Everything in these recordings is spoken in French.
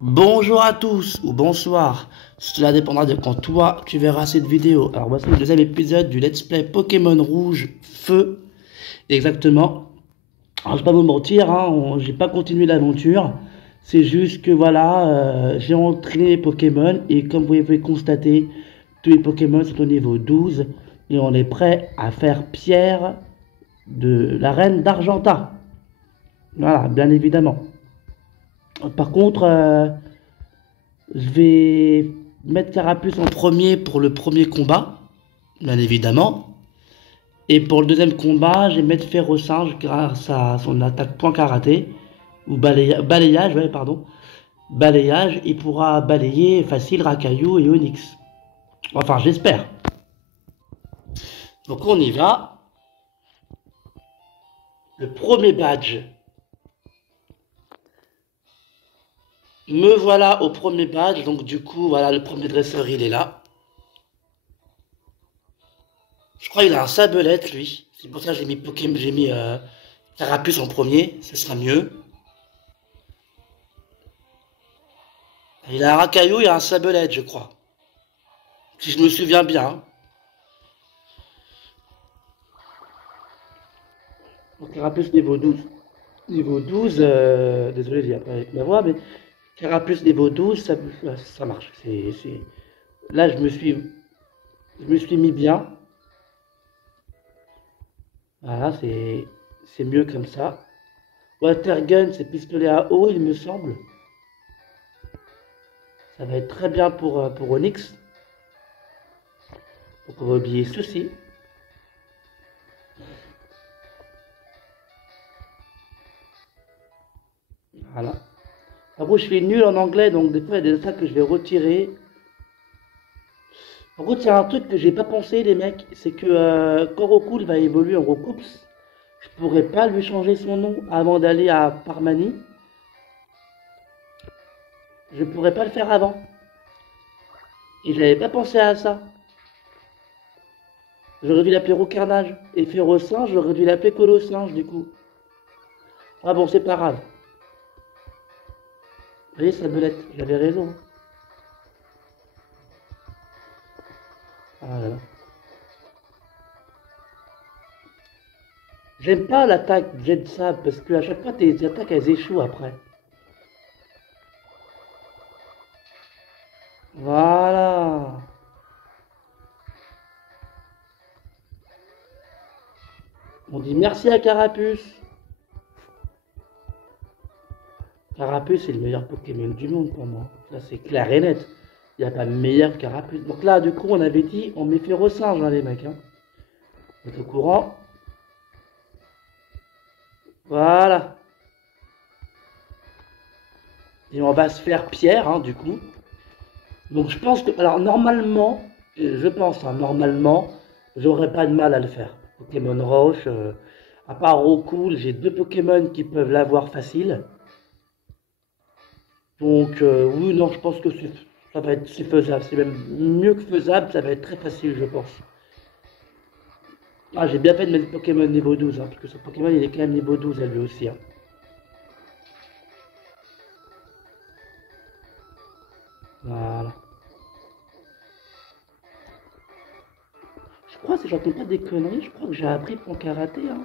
Bonjour à tous ou bonsoir, cela dépendra de quand toi tu verras cette vidéo. Alors voici le deuxième épisode du Let's Play Pokémon Rouge Feu, exactement. Alors je vais pas vous mentir, hein, j'ai pas continué l'aventure, c'est juste que voilà, j'ai entraîné les Pokémon et comme vous pouvez constater, tous les Pokémon sont au niveau 12 et on est prêt à faire Pierre de la reine d'Argenta. Voilà, bien évidemment. Par contre, je vais mettre Carapuce en premier pour le premier combat, bien évidemment. Et pour le deuxième combat, je vais mettre Ferrosinge grâce à son attaque point karaté, ou balayage, ouais, pardon. Balayage, il pourra balayer facile Rakayu et Onyx. Enfin, j'espère. Donc on y va. Le premier badge. Me voilà au premier badge, donc du coup, voilà, le premier dresseur, il est là. Je crois qu'il a un sabelette, lui. C'est pour ça que j'ai mis Pokémon, j'ai mis Carapuce en premier, ce sera mieux. Il a un racaillou et un sabelette, je crois. Si je me souviens bien. Donc Carapuce niveau 12. Niveau 12, désolé, j'ai pas avec ma voix, mais Carapuce niveau 12, ça marche. Là, je me suis mis bien. Voilà, c'est mieux comme ça. Water Gun, c'est pistolet à eau, il me semble. Ça va être très bien pour Onyx. Donc on va oublier ceci. Voilà. Après, je suis nul en anglais, donc des fois, il y a des attaques que je vais retirer. Par contre, il y a un truc que j'ai pas pensé, les mecs, c'est que quand Rocool va évoluer en Rocoops, je pourrais pas lui changer son nom avant d'aller à Parmanie. Je pourrais pas le faire avant. Et j'avais pas pensé à ça. J'aurais dû l'appeler Roucarnage. Et Férocinge, j'aurais dû l'appeler Colossinge, du coup. Ah bon, c'est pas grave. Vous voyez, Sabelette, j'avais raison. Ah là là. J'aime pas l'attaque Jet Sab parce que à chaque fois tes attaques elles échouent après. Voilà. On dit merci à Carapuce. Carapuce c'est le meilleur Pokémon du monde pour moi. Ça c'est clair et net. Il n'y a pas meilleur que Carapuce. Donc là du coup on avait dit on met Férocinge hein, les mecs. Hein. Vous êtes au courant. Voilà. Et on va se faire Pierre hein, du coup. Donc je pense que. Alors normalement, je pense, hein, normalement, j'aurais pas de mal à le faire. Pokémon Roche, à part Rocool, j'ai deux Pokémon qui peuvent l'avoir facile. Donc oui, non, je pense que ça va être c'est faisable. C'est même mieux que faisable, ça va être très facile, je pense. Ah, j'ai bien fait de mettre Pokémon niveau 12, hein, parce que ce Pokémon il est quand même niveau 12 à lui aussi. Hein. Voilà. Je crois, si j'entends pas des conneries, je crois que j'ai appris mon karaté. Hein.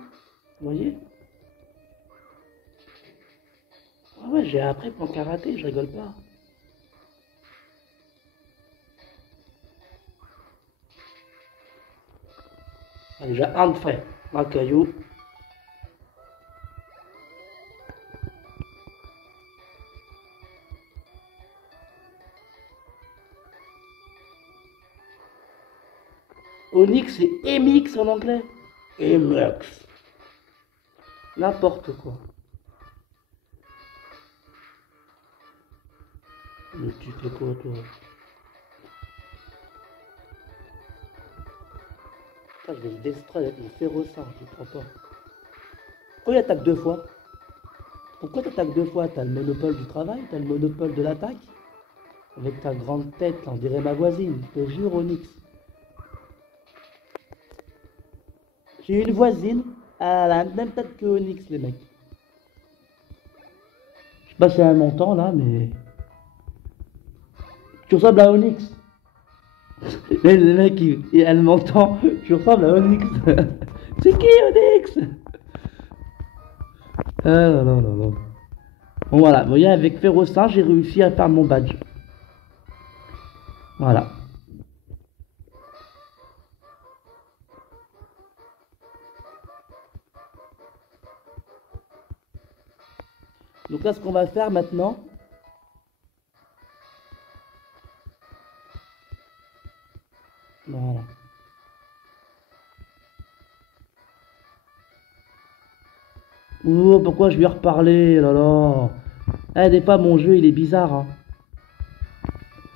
Vous voyez? Ah ouais, j'ai appris mon karaté, je rigole pas. Ah, déjà un de fait. Un caillou. Onyx c'est MX en anglais. MX. N'importe quoi. Mais tu fais quoi toi? Putain, je vais le distraire avec mon férocin, je crois pas. Pourquoi il attaque deux fois? Pourquoi t'attaques deux fois? T'as le monopole du travail? T'as le monopole de l'attaque? Avec ta grande tête, on dirait ma voisine. Je te jure, Onyx. J'ai une voisine, elle a la même tête que Onyx, les mecs. Je sais pas si elle m'entend là, mais. Tu ressembles à Onyx. Et le mec, elle m'entend. Tu ressembles à Onyx. C'est qui Onyx? Ah là là là là. Bon voilà, vous voyez, avec Férosin, j'ai réussi à faire mon badge. Voilà. Donc là, ce qu'on va faire maintenant, voilà. Oh, pourquoi je lui ai reparlé, là là. Eh, des fois, mon jeu, il est bizarre, hein.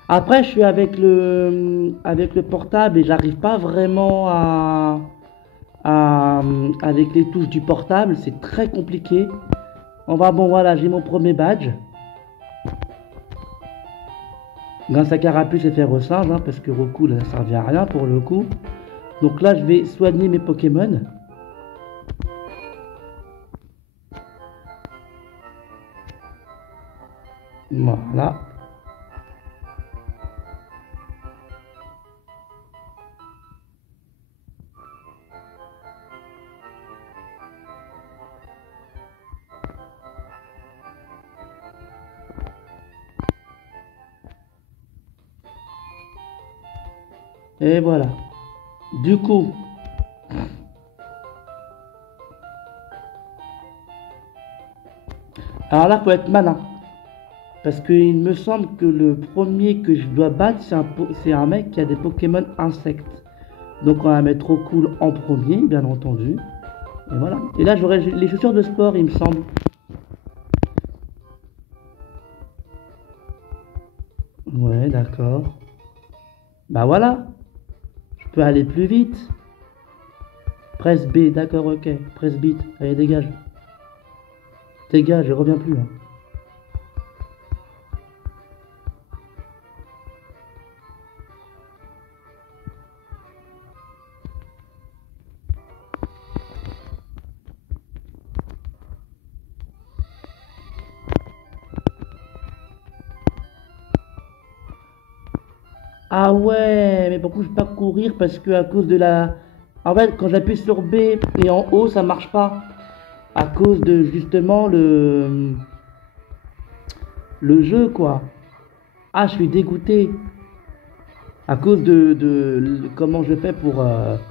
Après, je suis avec le portable et j'arrive pas vraiment à, avec les touches du portable, c'est très compliqué. Bon, voilà, j'ai mon premier badge. Grâce à Carapuce et Férosinge, hein, parce que Roku, là, ça servait à rien pour le coup. Donc là, je vais soigner mes Pokémon. Voilà. Et voilà. Du coup, alors là, faut être malin. Parce qu'il me semble que le premier que je dois battre, c'est un mec qui a des Pokémon insectes. Donc on va mettre au cool en premier, bien entendu. Et voilà. Et là, j'aurai les chaussures de sport, il me semble. Ouais, d'accord. Bah voilà. Je peux aller plus vite. Presse B, d'accord, ok. Presse B. Allez, dégage. Dégage, je reviens plus. Hein. Ah ouais, mais pourquoi je peux pas courir? Parce que à cause de la... En fait, quand j'appuie sur B et en haut, ça marche pas. À cause de justement le jeu, quoi. Ah, je suis dégoûté. À cause comment je fais pour... Oh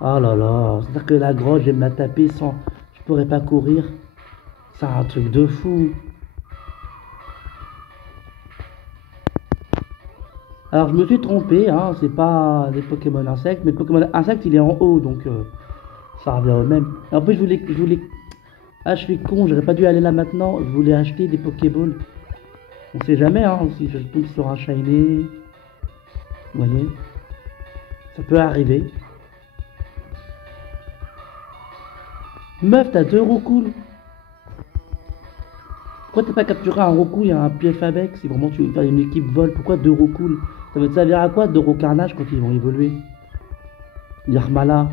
là là, c'est-à-dire que la grotte, je vais me la taper sans... Je pourrais pas courir. C'est un truc de fou. Alors je me suis trompé, hein, c'est pas des Pokémon insectes, mais le Pokémon insecte il est en haut, donc ça revient au même. Et en plus je voulais... Ah je suis con, j'aurais pas dû aller là maintenant, je voulais acheter des Pokéballs. On sait jamais, hein, si je tombe sur un shiny, vous voyez, ça peut arriver. Meuf, t'as deux Roucool. Pourquoi t'as pas capturé un Roucool et un Pied-Fabec si vraiment tu veux faire une équipe vol? Pourquoi deux Roucool? Ça va te servir à quoi deux Roucarnage quand ils vont évoluer? Yarmala.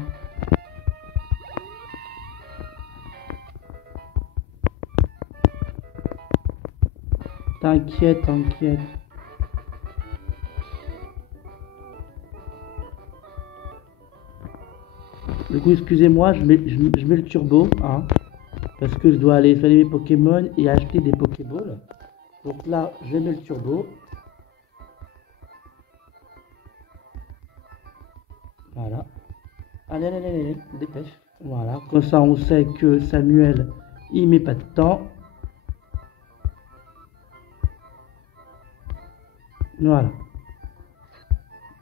T'inquiète, t'inquiète. Du coup, excusez-moi, je mets le turbo, hein, parce que je dois aller soigner mes Pokémon et acheter des Pokéballs. Donc là, je mets le turbo. Voilà. Allez, allez, allez, allez, dépêche. Voilà, comme ça on sait que Samuel, il met pas de temps. Voilà.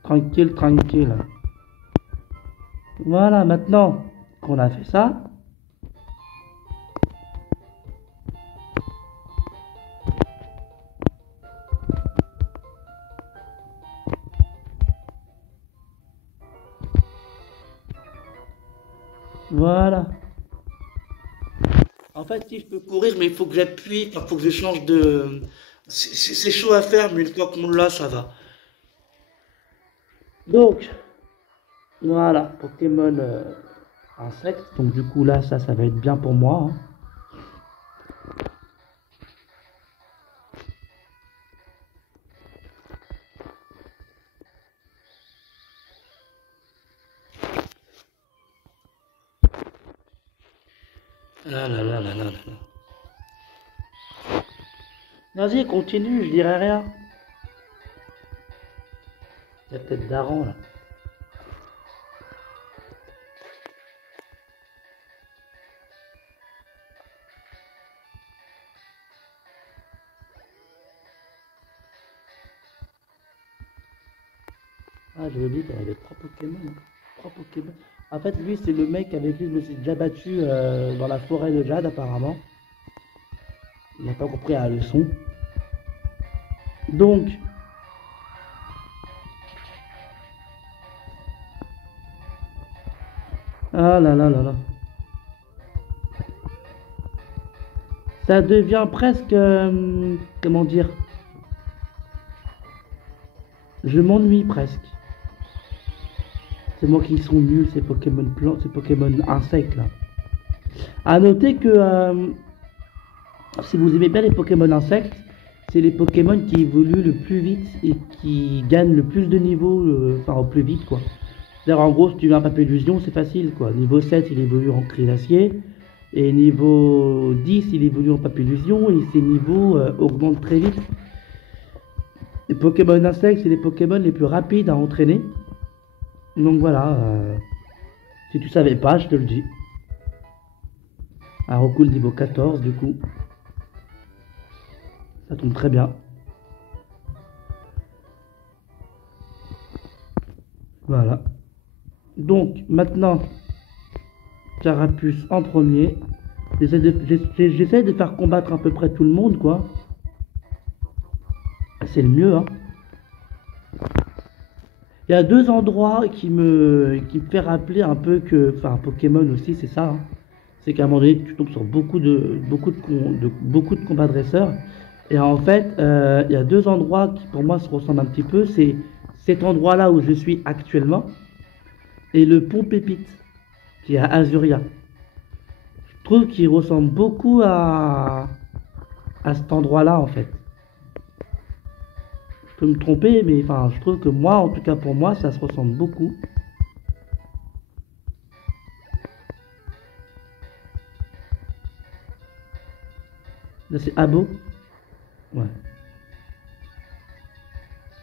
Tranquille, tranquille. Voilà, maintenant qu'on a fait ça, voilà. En fait, si je peux courir, mais il faut que j'appuie, il faut que je change de... C'est chaud à faire, mais une fois qu'on l'a, ça va. Donc, voilà, Pokémon insecte. Donc du coup là, ça va être bien pour moi. Hein. Ah là là là là là. Vas-y, continue, je dirai rien. Il y a peut-être Daran là. Ah, j'ai oublié qu'il y avait 3 Pokémon. 3 Pokémon. En fait, lui, c'est le mec avec qui je me suis déjà battu dans la forêt de Jade, apparemment. Il n'a pas compris la leçon. Donc, ah là là là là. Ça devient presque, comment dire, je m'ennuie presque. C'est moi qui sont nuls, ces Pokémon plants, ces Pokémon insectes là. À noter que si vous aimez bien les Pokémon insectes, c'est les Pokémon qui évoluent le plus vite et qui gagnent le plus de niveaux, enfin au plus vite quoi. C'est-à-dire en gros, si tu veux un Papillusion, c'est facile quoi. Niveau 7, il évolue en Crisacier. Et niveau 10, il évolue en Papillusion. Et ses niveaux augmentent très vite. Les Pokémon insectes, c'est les Pokémon les plus rapides à entraîner. Donc voilà, si tu savais pas, je te le dis. Arocool niveau 14 du coup. Ça tombe très bien. Voilà. Donc maintenant, Carapuce en premier. J'essaie de faire combattre à peu près tout le monde quoi. C'est le mieux hein. Il y a deux endroits qui me fait rappeler un peu que, enfin Pokémon aussi c'est ça, hein. C'est qu'à un moment donné tu tombes sur beaucoup de combats dresseurs et en fait il y a deux endroits qui pour moi se ressemblent un petit peu, c'est cet endroit là où je suis actuellement et le pont Pépite qui est à Azuria. Je trouve qu'il ressemble beaucoup à cet endroit là en fait. Je peux me tromper, mais enfin, je trouve que moi, en tout cas pour moi, ça se ressemble beaucoup. Là, c'est Abo. Ouais.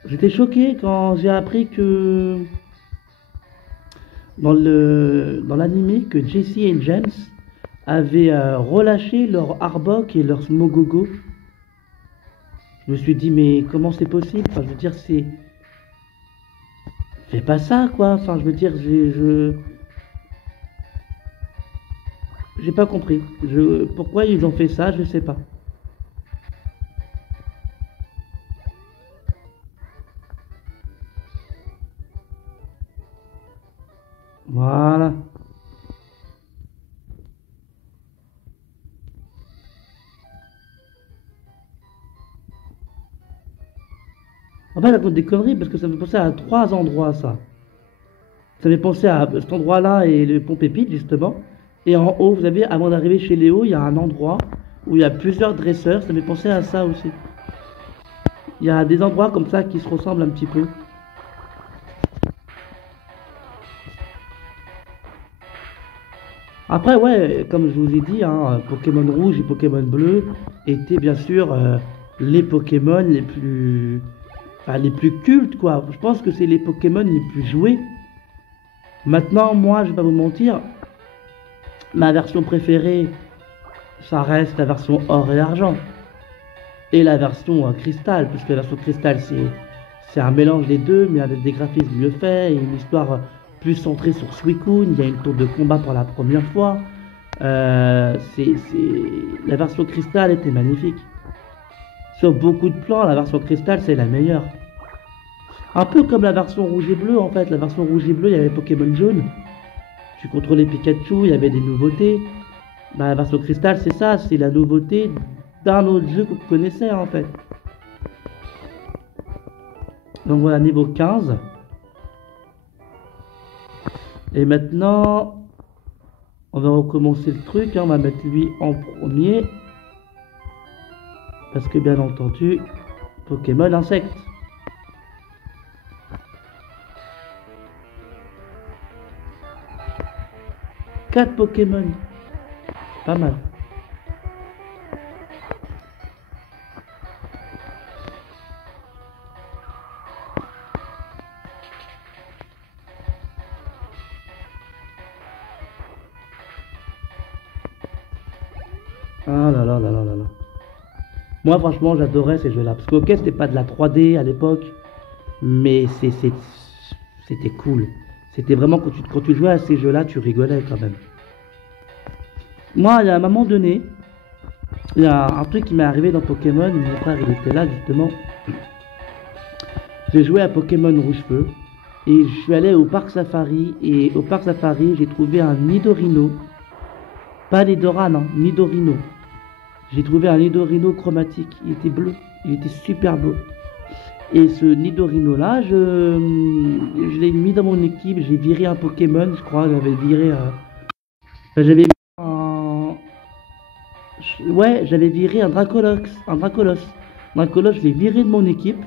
J'étais choqué quand j'ai appris que dans l'anime que Jesse et James avaient relâché leur Arbok et leur Smogogo. Je me suis dit mais comment c'est possible? Enfin, je veux dire c'est fais pas ça quoi. Enfin, je veux dire j'ai pas compris. Pourquoi ils ont fait ça? Je sais pas. Voilà. En fait, elle raconte des conneries parce que ça me fait penser à trois endroits, ça. Ça me fait penser à cet endroit-là et le pont Pépite, justement. Et en haut, vous avez, avant d'arriver chez Léo, il y a un endroit où il y a plusieurs dresseurs. Ça me fait penser à ça aussi. Il y a des endroits comme ça qui se ressemblent un petit peu. Après, ouais, comme je vous ai dit, hein, Pokémon rouge et Pokémon bleu étaient bien sûr les Pokémon les plus, enfin, les plus cultes, quoi. Je pense que c'est les Pokémon les plus joués. Maintenant, moi, je vais pas vous mentir, ma version préférée, ça reste la version or et argent. Et la version cristal, puisque la version cristal, c'est un mélange des deux, mais avec des graphismes mieux faits et une histoire plus centrée sur Suicune. Il y a une tour de combat pour la première fois. La version cristal était magnifique. Sur beaucoup de plans, la version cristal, c'est la meilleure. Un peu comme la version rouge et bleu, en fait. La version rouge et bleu, il y avait Pokémon jaune. Tu contrôlais Pikachu, il y avait des nouveautés. Bah, la version cristal, c'est ça, c'est la nouveauté d'un autre jeu que vous connaissez, en fait. Donc voilà, niveau 15. Et maintenant, on va recommencer le truc, hein. On va mettre lui en premier. Parce que bien entendu, Pokémon insecte. Quatre Pokémon. pas mal. Ah là là là là là là. Moi, franchement, j'adorais ces jeux-là. Parce que, ok, c'était pas de la 3D à l'époque, mais c'était cool. C'était vraiment, quand tu jouais à ces jeux-là, tu rigolais quand même. Moi, il y a un moment donné, il y a un truc qui m'est arrivé dans Pokémon. Mon frère, il était là, justement. J'ai joué à Pokémon Rouge-Feu. Et je suis allé au parc Safari. Et au parc Safari, j'ai trouvé un Nidorino. Pas Nidoran, hein, Nidorino. J'ai trouvé un Nidorino chromatique. Il était bleu. Il était super beau. Et ce Nidorino là, je l'ai mis dans mon équipe. J'ai viré un Pokémon, je crois. J'avais viré. J'avais un. Ouais, j'avais viré un Dracolos. Un Dracolos. Dracolos, je l'ai viré de mon équipe.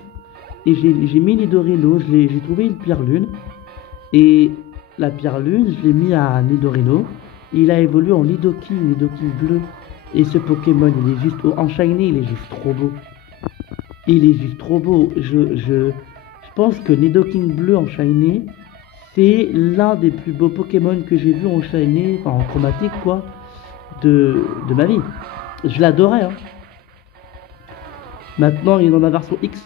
Et j'ai mis Nidorino. J'ai trouvé une pierre lune. Et la pierre lune, je l'ai mis à Nidorino. Il a évolué en Nidoking, Nidoking bleu. Et ce Pokémon, il est juste en shiny, il est juste trop beau. Il est juste trop beau. Je pense que Nidoking bleu en shiny, c'est l'un des plus beaux Pokémon que j'ai vu en shiny, enfin en chromatique quoi, de ma vie. Je l'adorais. Hein. Maintenant, il est dans ma version X.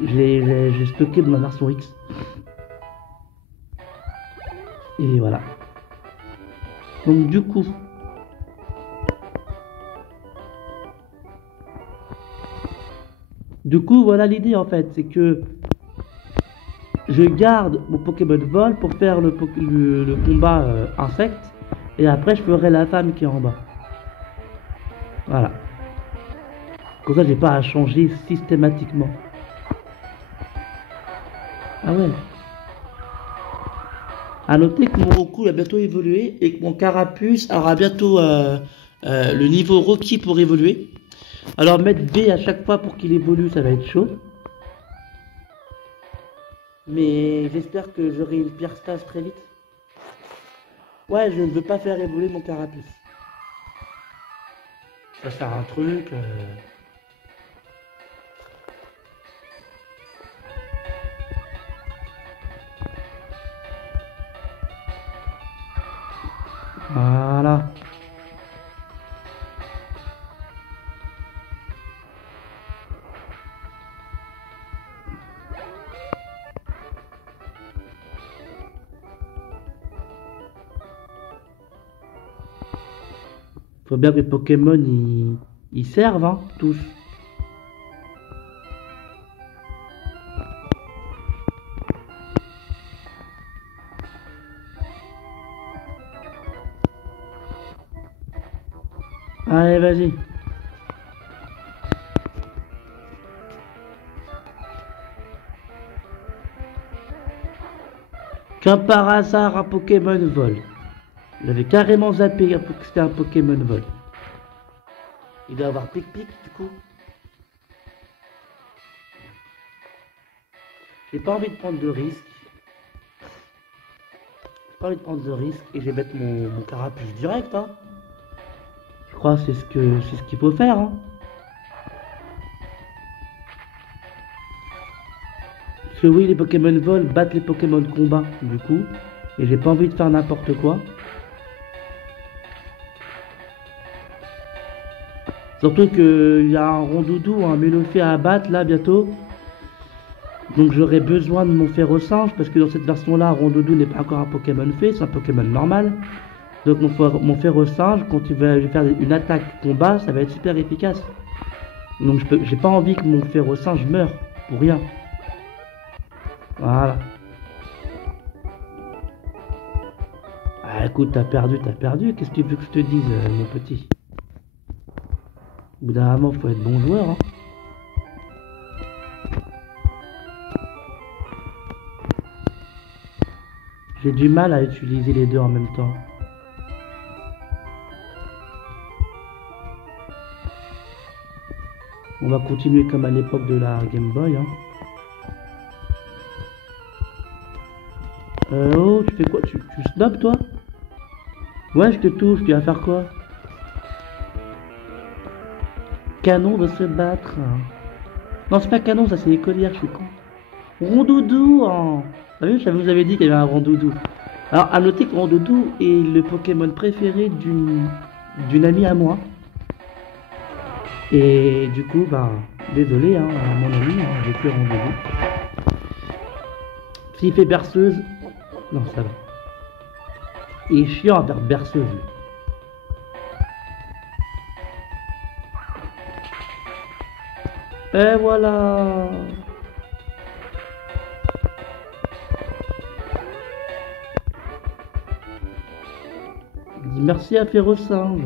J'ai stocké dans ma version X. Et voilà. Donc du coup, voilà l'idée en fait, c'est que je garde mon Pokémon Vol pour faire le combat insecte, et après je ferai la femme qui est en bas. Voilà. Comme ça, j'ai pas à changer systématiquement. Ah ouais. A noter que mon Roku va bientôt évoluer et que mon Carapuce aura bientôt le niveau requis pour évoluer. Alors mettre B à chaque fois pour qu'il évolue, ça va être chaud. Mais j'espère que j'aurai une pierre stage très vite. Ouais, je ne veux pas faire évoluer mon Carapuce. Ça sert à un truc. Voilà. Faut bien que les Pokémon ils servent, hein, tous. Allez, vas-y. Comme par hasard, un Pokémon vole. J'avais carrément zappé que c'était un Pokémon vol. Il doit avoir pic-pic du coup. J'ai pas envie de prendre de risques. J'ai pas envie de prendre de risques et je vais mettre mon Carapuce direct. Hein. Je crois que c'est ce qu'il faut faire. Hein. Parce que oui, les Pokémon vol battent les Pokémon combat du coup. Et j'ai pas envie de faire n'importe quoi. Surtout qu'il y a un Rondoudou, un Mélophée à abattre là bientôt. Donc j'aurai besoin de mon Férosinge parce que dans cette version là, Rondoudou n'est pas encore un Pokémon fait, c'est un Pokémon normal. Donc mon Férosinge, quand il va faire une attaque combat, ça va être super efficace. Donc j'ai pas envie que mon Férosinge meure pour rien. Voilà. Ah écoute, t'as perdu. Qu'est-ce que tu veux que je te dise, mon petit? Au bout d'un moment, faut être bon joueur. Hein. J'ai du mal à utiliser les deux en même temps. On va continuer comme à l'époque de la Game Boy. Hein. Oh, tu fais quoi? Tu snobs toi? Ouais, je te touche, tu vas faire quoi? Canon veut se battre. Non, c'est pas canon, ça c'est écolière, je suis con. Rondoudou, hein. Ah oui, je vous avais dit qu'il y avait un rondoudou. Alors, à noter que rondoudou est le Pokémon préféré d'une amie à moi. Et du coup, bah, désolé, hein, mon ami, hein, j'ai plus rondoudou. S'il fait berceuse, non, ça va. Il est chiant à faire berceuse. Et voilà. Dis merci à Férocinge.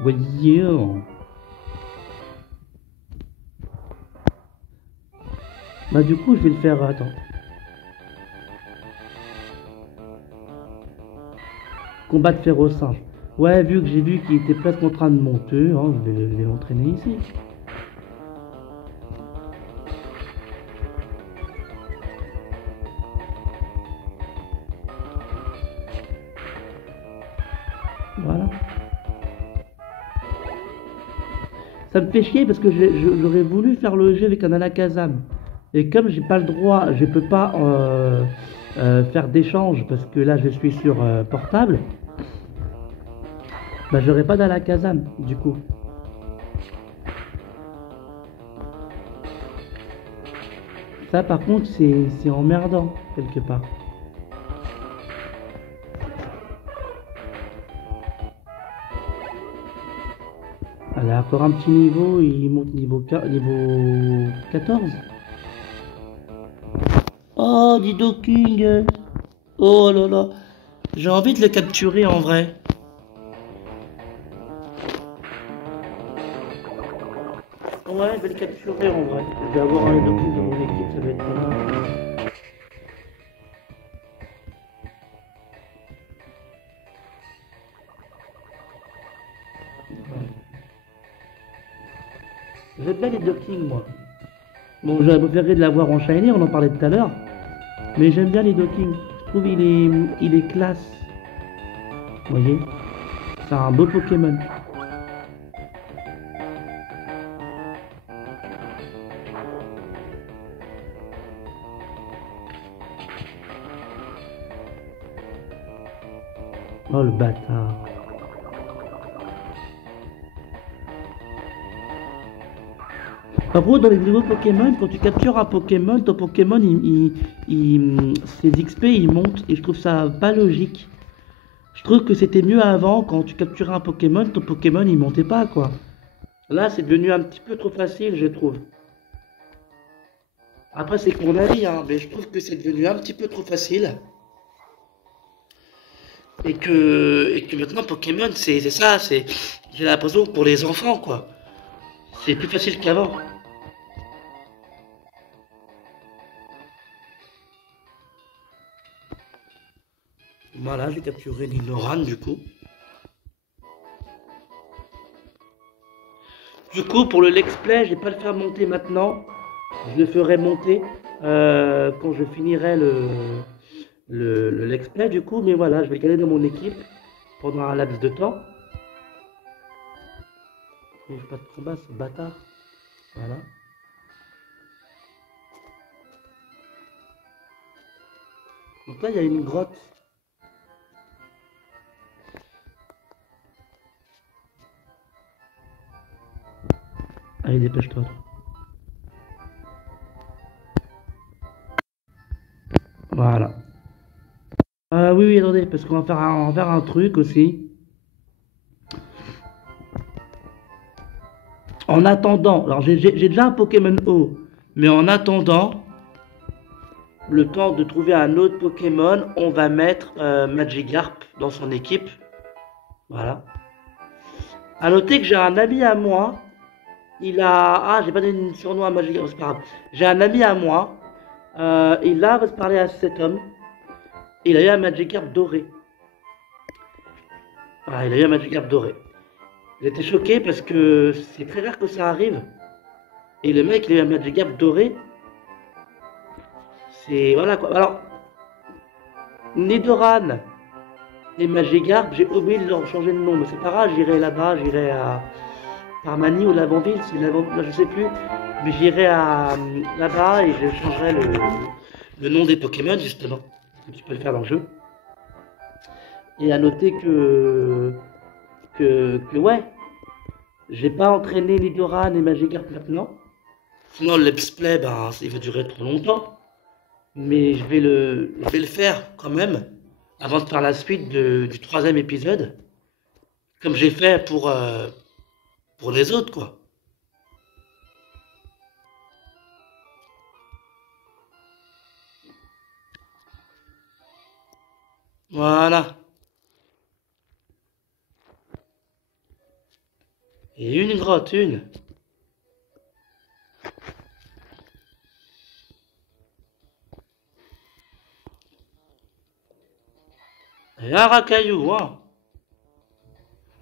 Voyons. Bah du coup je vais le faire. Attends. Combattre Férocinge. Ouais, vu que j'ai vu qu'il était presque en train de monter, hein, je vais l'entraîner ici. Voilà. Ça me fait chier parce que j'aurais voulu faire le jeu avec un Alakazam. Et comme j'ai pas le droit, je peux pas faire d'échange parce que là je suis sur portable, bah j'aurais pas d'Alakazam du coup. Ça par contre c'est emmerdant quelque part. Elle a encore un petit niveau, il monte niveau 14. Oh, Didoking. Oh là là. J'ai envie de le capturer en vrai. Ouais, je vais le capturer en vrai. Je vais avoir un Didoking dans mon équipe, ça va être pas mal. J'aime bien les Dokking, moi. Bon, j'aurais préféré de l'avoir en shiny, on en parlait tout à l'heure. Mais j'aime bien les Dokking. Je trouve il est classe. Vous voyez? C'est un beau Pokémon. Oh le bâtard. Par contre, dans les nouveaux Pokémon, quand tu captures un Pokémon, ton Pokémon, ses XP, ils montent. Et je trouve ça pas logique. Je trouve que c'était mieux avant, quand tu capturais un Pokémon, ton Pokémon, il montait pas, quoi. Là, c'est devenu un petit peu trop facile, je trouve. Après, c'est que mon avis, hein, mais je trouve que c'est devenu un petit peu trop facile. Et que maintenant, Pokémon, c'est ça, j'ai l'impression que pour les enfants, quoi. C'est plus facile qu'avant. Voilà, j'ai capturé l'Ignoran du coup. Du coup, pour le Let's Play, je vais pas le faire monter maintenant. Je le ferai monter quand je finirai le Let's Play du coup. Mais voilà, je vais le garder dans mon équipe pendant un laps de temps. Il fait pas de combat, ce bâtard. Voilà. Donc là, il y a une grotte. Allez, dépêche-toi. Voilà. Oui, oui, attendez, parce qu'on va faire un truc aussi. En attendant, alors j'ai déjà un Pokémon O, mais en attendant, le temps de trouver un autre Pokémon, on va mettre Magikarp dans son équipe. Voilà. À noter que j'ai un ami à moi. Il a... Ah, j'ai pas donné de surnom à Magikarp, c'est pas grave. J'ai un ami à moi. Il va se parler à cet homme. Il a eu un Magikarp doré. Ah, il a eu un Magikarp doré. J'étais choqué parce que c'est très rare que ça arrive. Et le mec, il a eu un Magikarp doré. C'est... Voilà quoi. Alors, Nidoran. et Magikarp, j'ai oublié de leur changer de nom, mais c'est pas grave, j'irai là-bas, j'irai à Armani ou Lavandville, c'est Lavandville, je sais plus, mais j'irai à là-bas et je changerai le nom des Pokémon justement, tu peux le faire dans le jeu. Et à noter que ouais, j'ai pas entraîné Nidoran et Magikarp maintenant, sinon le let's play, ben, il va durer trop longtemps, mais je vais le faire quand même avant de faire la suite du troisième épisode, comme j'ai fait pour les autres, quoi. Voilà. Et une grotte, une. Et un racaillou, hein.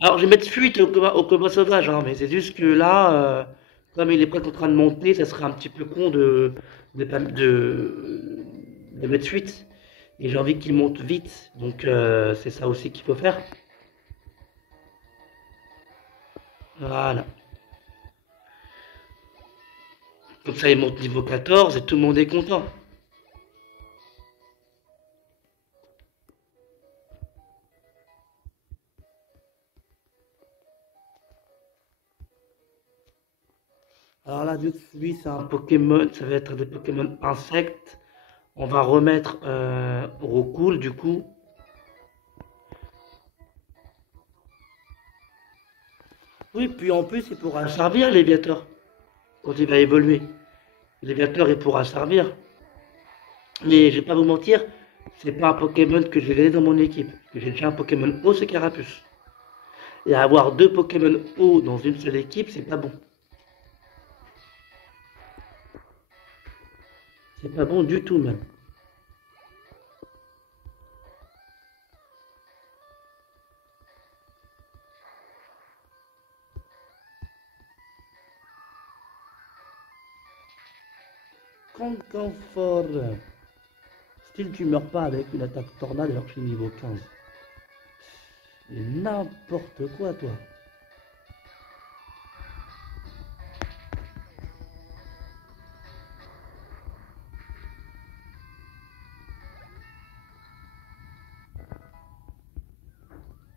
Alors, je vais mettre fuite au combat sauvage, hein, mais c'est juste que là, comme il est presque en train de monter, ça serait un petit peu con de mettre fuite. Et j'ai envie qu'il monte vite, donc c'est ça aussi qu'il faut faire. Voilà. Comme ça, il monte niveau 14 et tout le monde est content. Alors là, vu que lui, c'est un Pokémon, ça va être des Pokémon insectes. On va remettre Rocool, du coup. Oui, puis en plus, il pourra servir l'Éviateur quand il va évoluer. L'Éviateur, il pourra servir. Mais je vais pas vous mentir, c'est pas un Pokémon que je vais gagner dans mon équipe. Parce que j'ai déjà un Pokémon haut, c'est Carapuce. Et avoir deux Pokémon hauts dans une seule équipe, c'est pas bon. C'est pas bon du tout, même. Cancanfort. Style, tu meurs pas avec une attaque tornade alors que je suis niveau 15. C'est n'importe quoi, toi.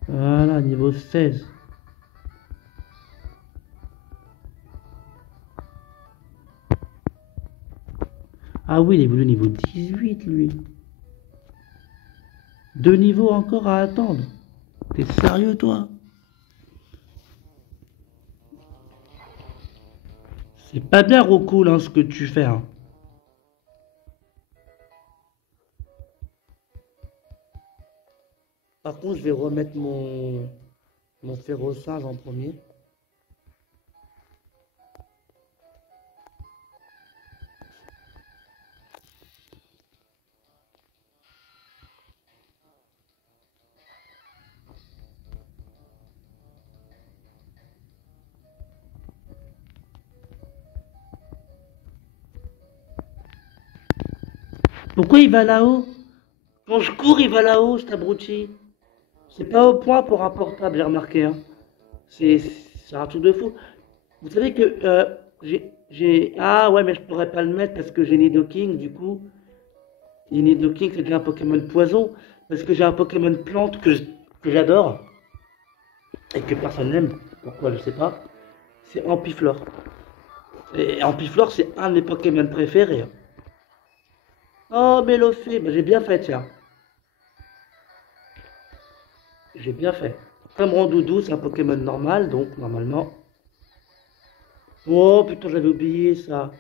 Voilà, niveau 16. Ah oui, il est venu niveau 18, lui. Deux niveaux encore à attendre. T'es sérieux, toi? C'est pas bien, Rocool, hein, ce que tu fais, hein. Par contre, je vais remettre mon ferro-singe en premier. Pourquoi il va là-haut? Quand je cours, il va là-haut, cet abruti. C'est pas au point pour un portable, j'ai remarqué, hein. C'est un truc de fou. Vous savez que Ah ouais, mais je pourrais pas le mettre parce que j'ai Nidoking, du coup. Et Nidoking, c'est déjà un Pokémon poison. Parce que j'ai un Pokémon plante que j'adore. Et que personne n'aime. Pourquoi, je sais pas. C'est Ampiflore. Et Ampiflore, c'est un de mes Pokémon préférés. Oh, Mélophée, bah, j'ai bien fait, tiens. J'ai bien fait. Comme Rondoudou, c'est un Pokémon normal, donc normalement. Oh putain, j'avais oublié ça.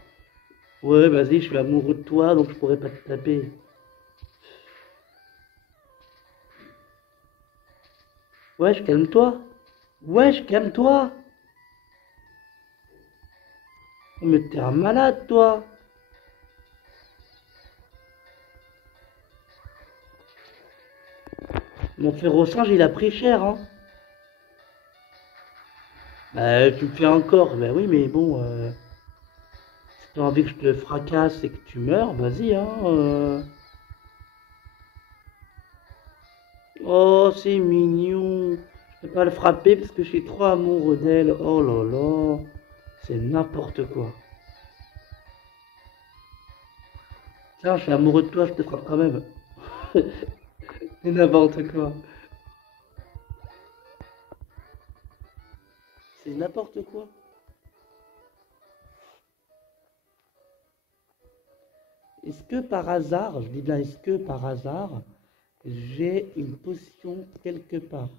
Ouais, vas-y, je suis amoureux de toi, donc je pourrais pas te taper. Wesh, calme-toi. Wesh, calme-toi. Mais t'es un malade, toi. Mon ferro-singe, il a pris cher, hein. Bah, tu le fais encore. Bah oui, mais bon, si t'as envie que je te fracasse et que tu meurs, vas-y, hein. Oh, c'est mignon. Je peux pas le frapper parce que je suis trop amoureux d'elle. Oh là là. C'est n'importe quoi. Tiens, je suis amoureux de toi, je te frappe quand même. C'est n'importe quoi. C'est n'importe quoi. Est-ce que par hasard, je dis bien est-ce que par hasard, j'ai une potion quelque part?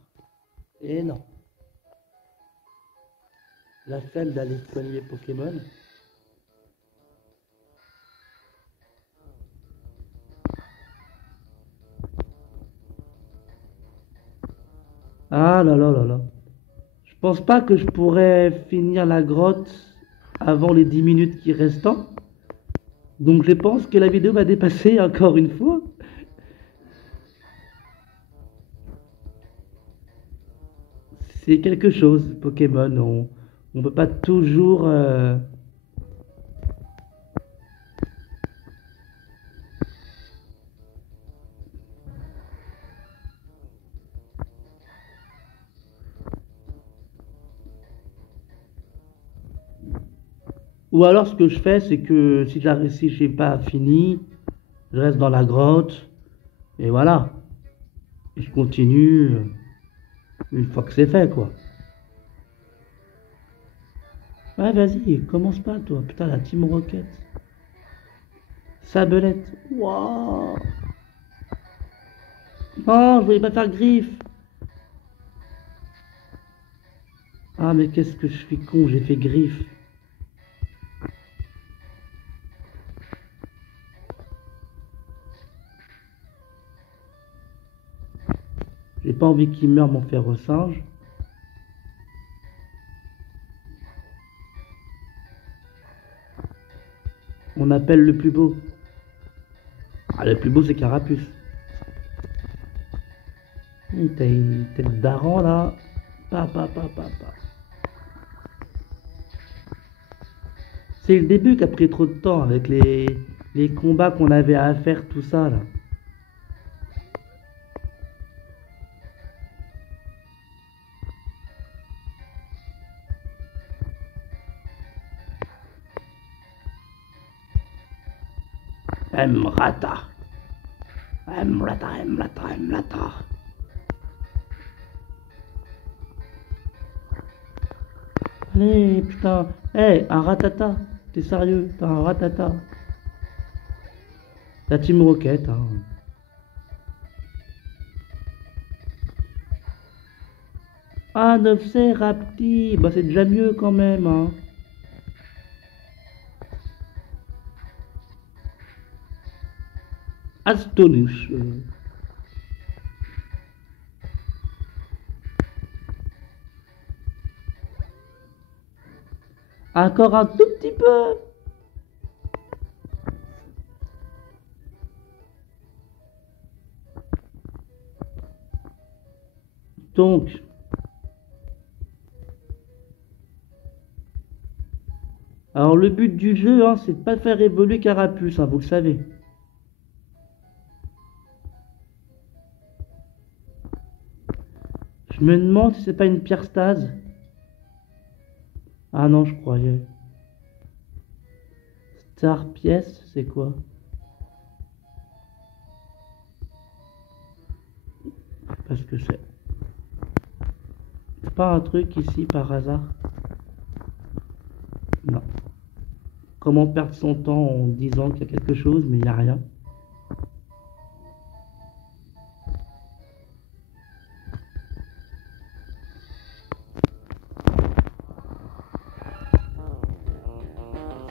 Et non. La flemme d'aller soigner Pokémon. Ah là là là là. Je pense pas que je pourrais finir la grotte avant les 10 minutes qui restent. Donc je pense que la vidéo va dépasser encore une fois. C'est quelque chose, Pokémon. On peut pas toujours... Ou alors ce que je fais, c'est que si j'ai pas fini, je reste dans la grotte. Et voilà. Et je continue une fois que c'est fait, quoi. Ouais, vas-y, commence pas, toi. Putain, la Team Rocket. Sabelette. Waouh. Non, je voulais pas faire griffe. Ah, mais qu'est-ce que je suis con, j'ai fait griffe. J'ai pas envie qu'il meure, mon fer au singe. On appelle le plus beau. Ah, le plus beau, c'est Carapuce. T'as une tête d'Aran, là. Pa. C'est le début qui a pris trop de temps avec les combats qu'on avait à faire, tout ça, là. Emrata. Emrata. Allez, putain. Eh, un ratata. T'es sérieux? T'as un ratata. La Team Rocket, hein. Ah, 9C, Rapti. Bah, c'est déjà mieux quand même, hein. Astonish. Encore un tout petit peu. Donc, alors le but du jeu, hein, c'est de pas faire évoluer Carapuce, hein, vous le savez. Je me demande si c'est pas une pierre stase. Ah non, je croyais. Star pièce, c'est quoi? Parce que c'est pas un truc ici par hasard. Non. Comment perdre son temps en disant qu'il y a quelque chose, mais il n'y a rien.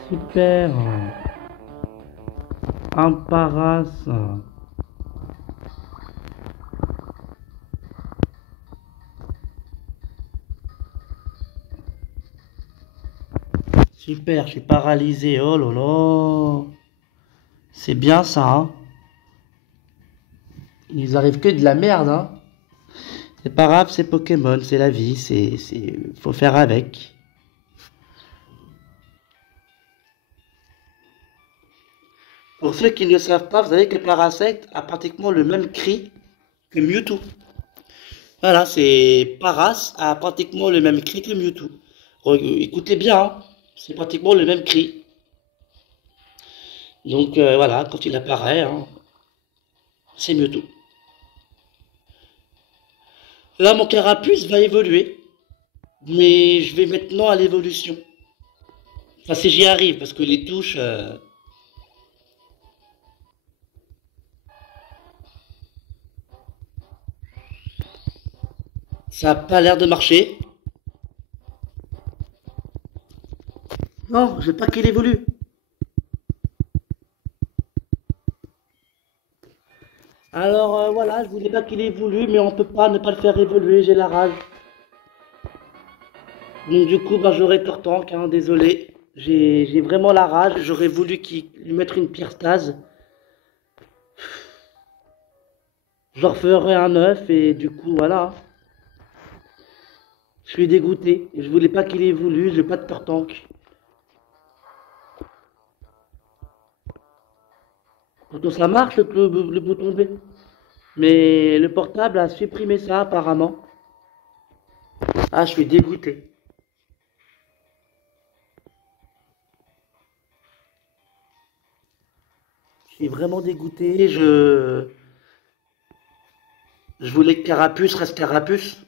Super. Un paras. Super, je suis paralysé. Oh là là. C'est bien ça, hein. Il nous arrive que de la merde, hein. C'est pas grave, c'est Pokémon, c'est la vie, faut faire avec. Pour ceux qui ne le savent pas, vous savez que Parasect a pratiquement le même cri que Mewtwo. Voilà, c'est Paras a pratiquement le même cri que Mewtwo. Écoutez bien, hein, c'est pratiquement le même cri. Donc voilà, quand il apparaît, hein, c'est Mewtwo. Là, mon carapuce va évoluer, mais je vais maintenant à l'évolution. Enfin, si j'y arrive, parce que les touches, ça a pas l'air de marcher. Non, je veux pas qu'il évolue. Alors voilà, je voulais pas qu'il évolue, mais on peut pas ne pas le faire évoluer, j'ai la rage. Donc du coup, bah, j'aurais tort tank, hein, désolé. J'ai vraiment la rage, j'aurais voulu lui mettre une pierre stase. Je referai un œuf et du coup, voilà. Je suis dégoûté. Je voulais pas qu'il évolue, j'ai pas de tort tank. Pourtant ça marche le bouton B. Mais le portable a supprimé ça apparemment. Ah, je suis dégoûté. Je suis vraiment dégoûté. Je voulais que Carapuce reste Carapuce.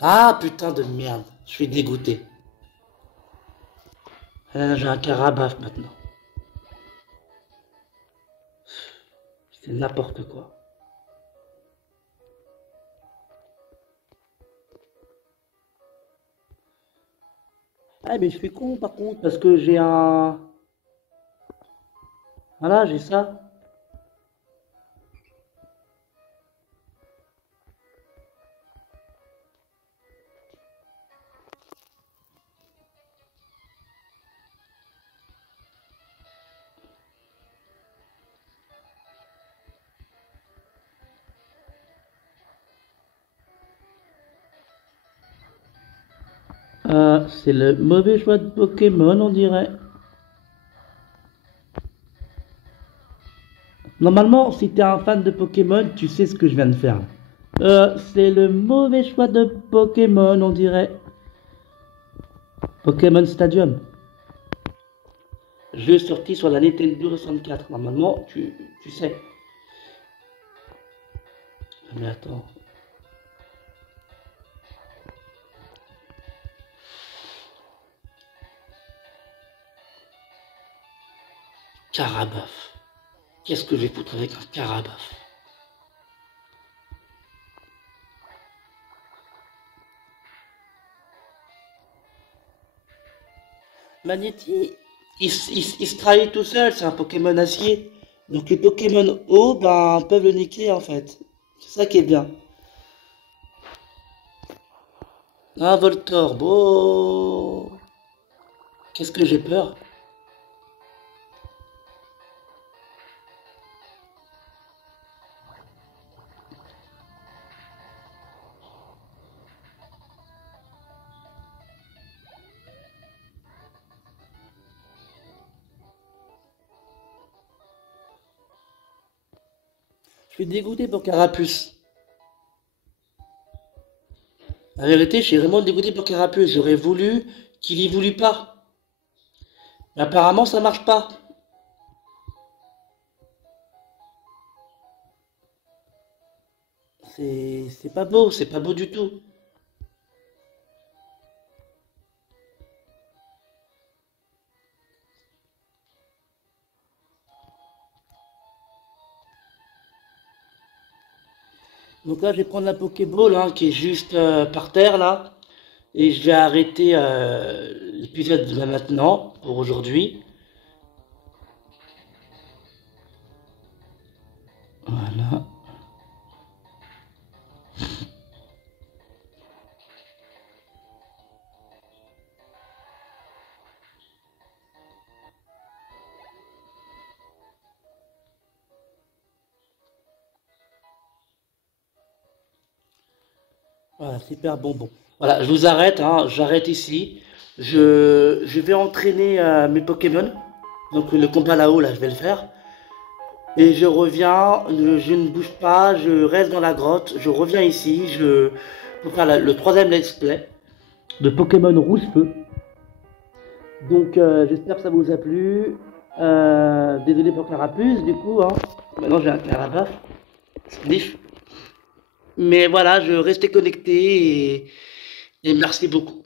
Ah, putain de merde. Je suis dégoûté. J'ai un Carabaf maintenant. C'est n'importe quoi. Ah, mais je suis con par contre parce que j'ai un... Voilà, j'ai ça. C'est le mauvais choix de Pokémon, on dirait. Normalement, si t'es un fan de Pokémon, tu sais ce que je viens de faire. C'est le mauvais choix de Pokémon, on dirait. Pokémon Stadium. Jeu sorti sur la Nintendo 64. Normalement, tu sais. Mais attends. Carabaf. Qu'est-ce que je vais foutre avec un Carabaf? Magnéti, il se trahit tout seul, c'est un Pokémon acier. Donc les Pokémon eau, ben, peuvent le niquer en fait. C'est ça qui est bien. Un Voltorb, oh. Qu'est-ce que j'ai peur. Je suis dégoûté pour Carapuce. La vérité, je suis vraiment dégoûté pour Carapuce. J'aurais voulu qu'il y voulût pas. Mais apparemment, ça marche pas. C'est pas beau du tout. Donc là, je vais prendre la Pokéball hein, qui est juste par terre là. Et je vais arrêter l'épisode de maintenant pour aujourd'hui. Voilà. Voilà, super bonbon. Voilà, je vous arrête, hein, j'arrête ici. Je vais entraîner mes Pokémon. Donc le combat là-haut, là, je vais le faire. Et je reviens, je ne bouge pas, je reste dans la grotte, je reviens ici, pour faire le troisième let's play de Pokémon Rouge Feu. Donc j'espère que ça vous a plu. Désolé pour Carapuce, du coup, hein. Maintenant j'ai un Carapuce, Sniff. Mais voilà, je restais connecté et merci beaucoup.